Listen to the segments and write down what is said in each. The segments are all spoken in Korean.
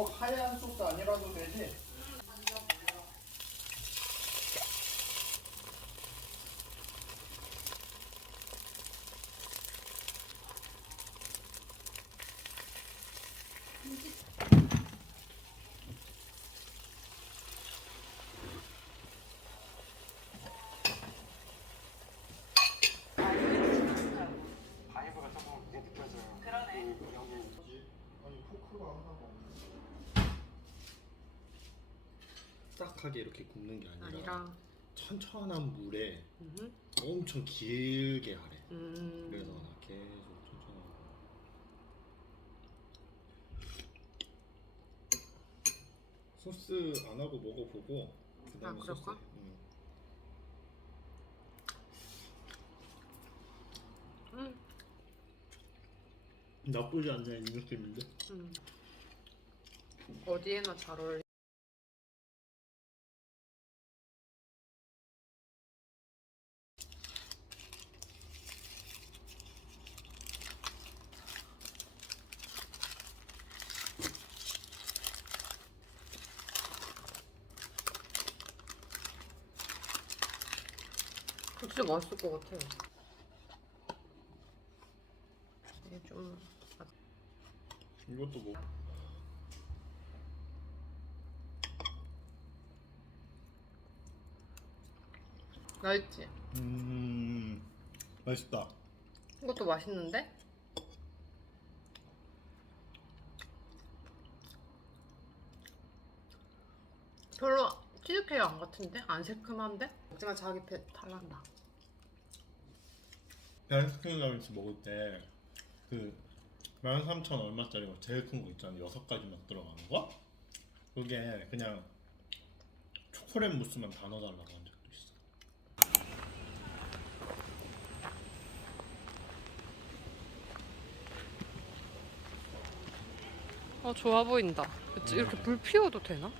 꼭 하얀 소스 아니라도 되지? 바이브가 조금 이제 느껴져요. 그러네. 여기 아니 포크가 하나가 없네. 딱하게 이렇게 굽는 게 아니라 천천한 물에 엄청 길게 하래. 그래서 나 계속 천천히 하고. 소스 안 하고 먹어보고 그다음에 소스. 그럴까? 나쁘지 않네 이 느낌인데. 어디에나 잘 어울려. 진짜 맛있을 것 같아요. 이게 좀 이것도 뭐. 맛있지? 맛있다. 이것도 맛있는데? 별로 치즈케이크 안 같은데? 안 새큼한데? 하지만 자기 배 탈난다. 베스킨 라빈스 먹을 때 그 13,000 얼마짜리 제일 큰 거 있잖아. 6가지 막 들어가는 거? 그게 그냥 초콜릿 무스만 다 넣어달라고 한 적도 있어. 좋아 보인다. 이렇게 불 피워도 되나?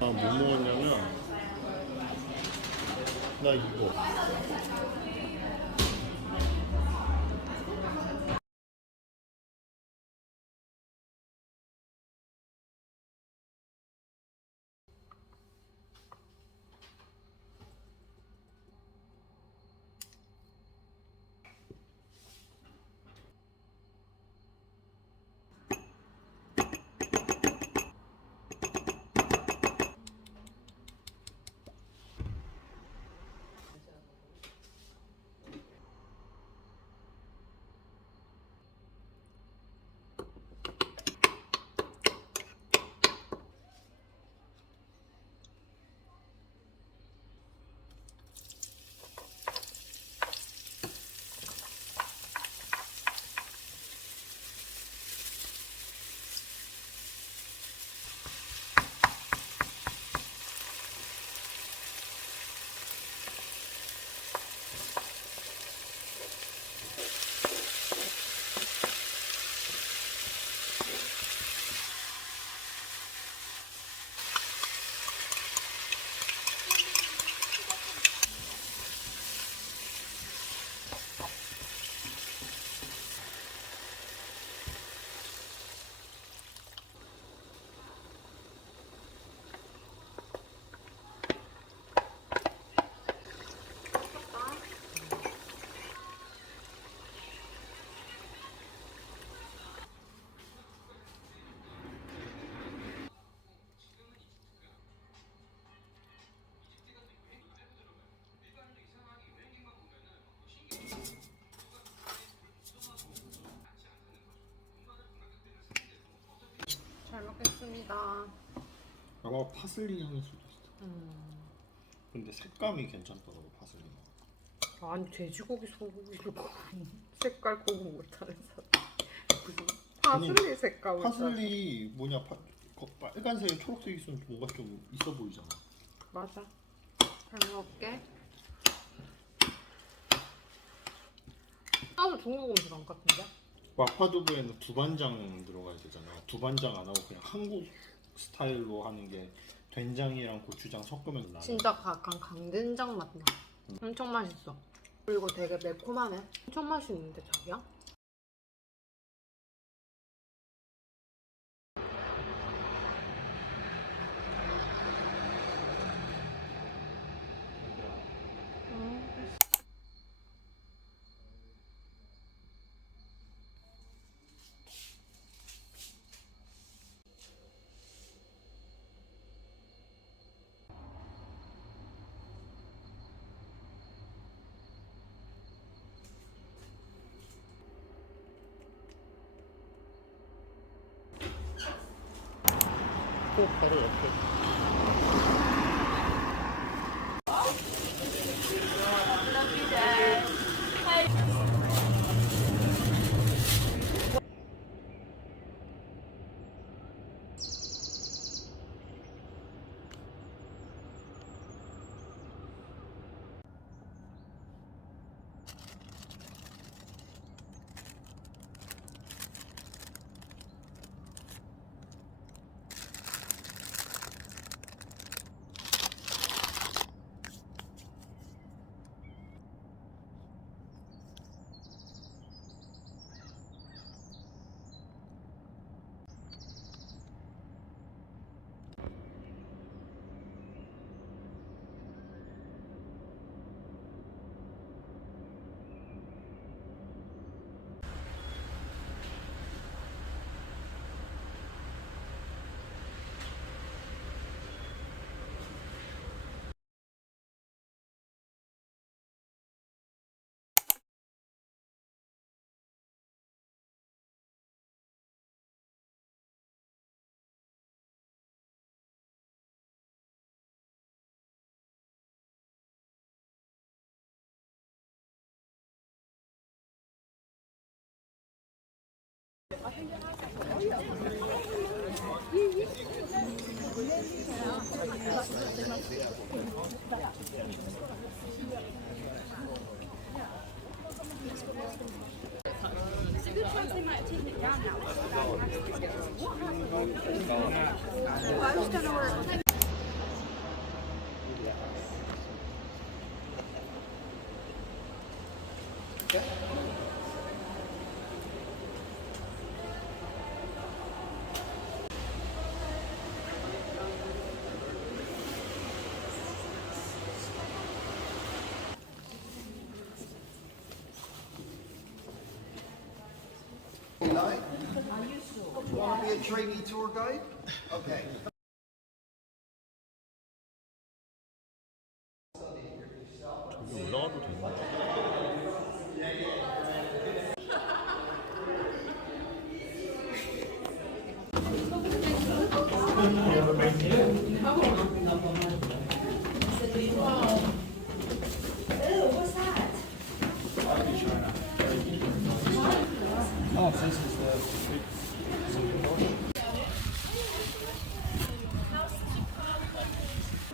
뭐 먹었냐면 나 이거 잘 먹겠습니다. 아마 파슬리 향일 수도 있어. 근데 색감이 괜찮더라고 파슬리. 아니 돼지고기 소고기를 색깔 구분 못하는 사람. 무슨 파슬리 색감을 파슬리 뭐냐 빨간색에 초록색 있으면 뭔가 좀 있어 보이잖아. 맞아. 잘 먹을게. 중국 음식 안 같은데? 마파두부에는 두반장 들어가야 되잖아. 두반장 안 하고 그냥 한국 스타일로 하는 게 된장이랑 고추장 섞으면 나는. 진짜 약간 강된장 맛 나. 엄청 맛있어. 그리고 되게 매콤하네. 엄청 맛있는데 자기야? 꼭 바로 옆에. Night? Want to be a trainee tour guide? Okay. 여기 올라가도 되는 거야?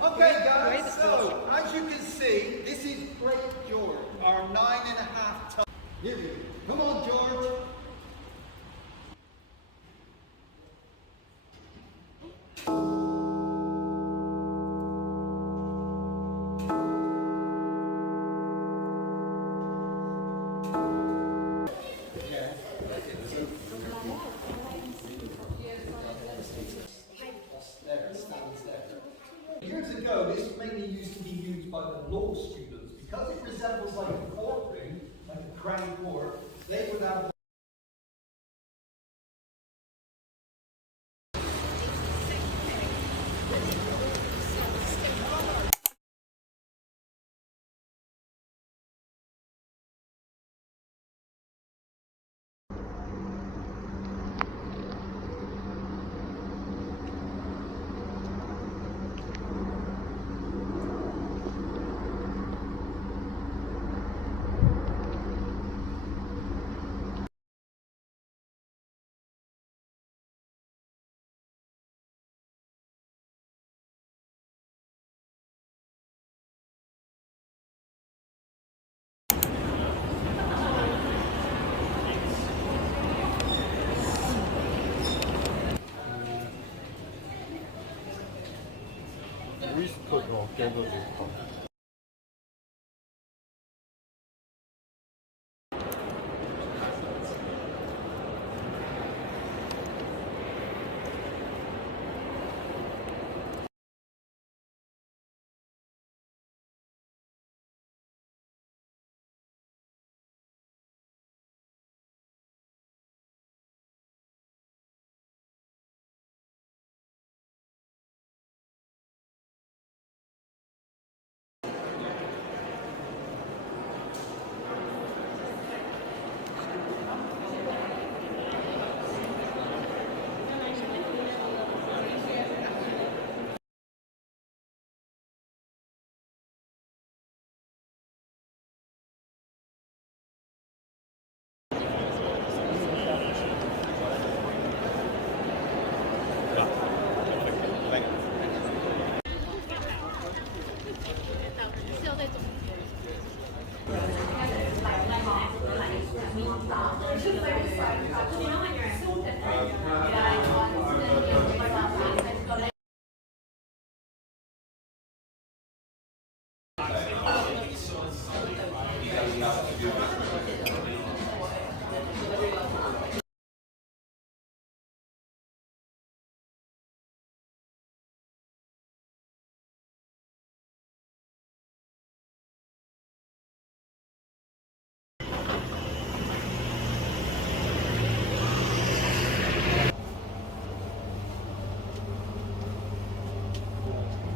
Okay, guys, so as you can see, this is Great George, our 9.5 ton. Here we go. Come on, George. Years ago, this mainly used to be used by the law students. Because it resembles like a courtroom, like a crown court, they would have 어깨도 좋고.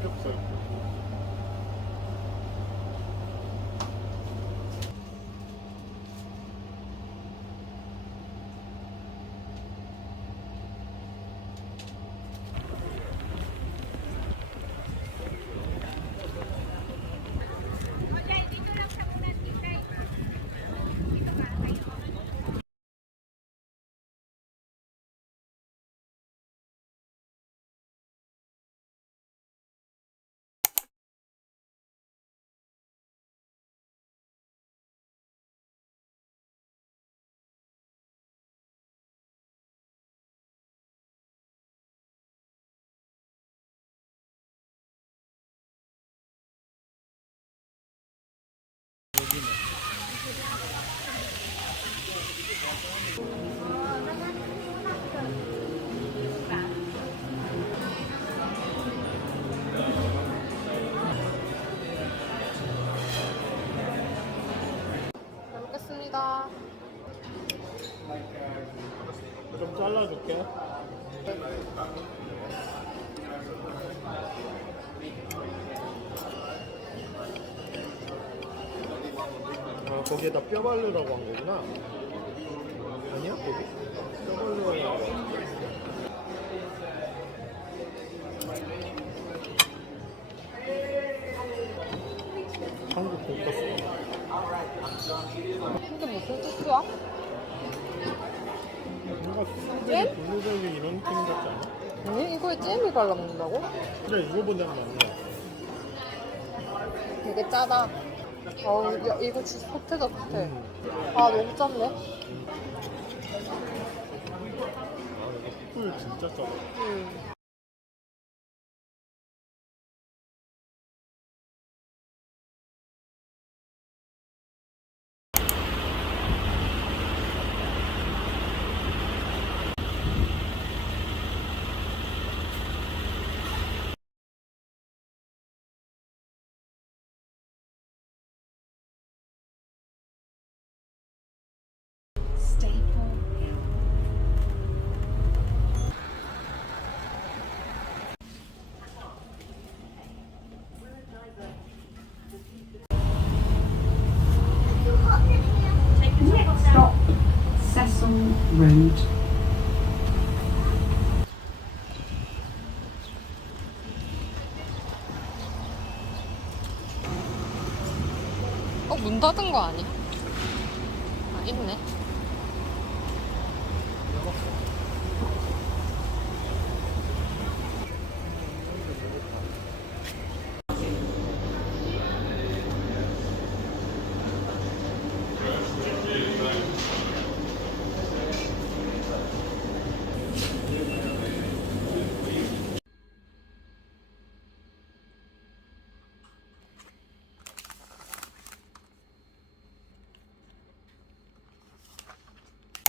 삼겹살. 잘 먹겠습니다. 좀 잘라줄게. 아, 거기에다 뼈 바르라고 한 거구나. 아니야? 거기? 뼈 바르라고 한 거. 한국 돈가스. 이게 무슨 소스야? 뭔가 잼? 수제비 블루베리 이런 느낌 같지 않아? 아니, 이거에 잼을 발라 먹는다고? 그래, 이거보다는 낫네. 되게 짜다. 야, 이거 진짜 소태다, 소태. 음. 아, 너무 짠데? 아, 이거 꿀 진짜 짜다. 음. Next stop, Cecil Road. 문 닫은 거 아니야? 아, 있네.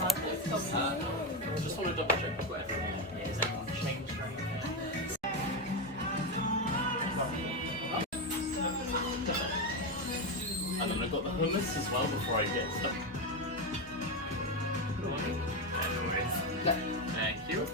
Just want to double check I've got everyone. Yeah, has anyone changed or anything? And then I've got the hummus as well before I get stuck. Anyways, thank you.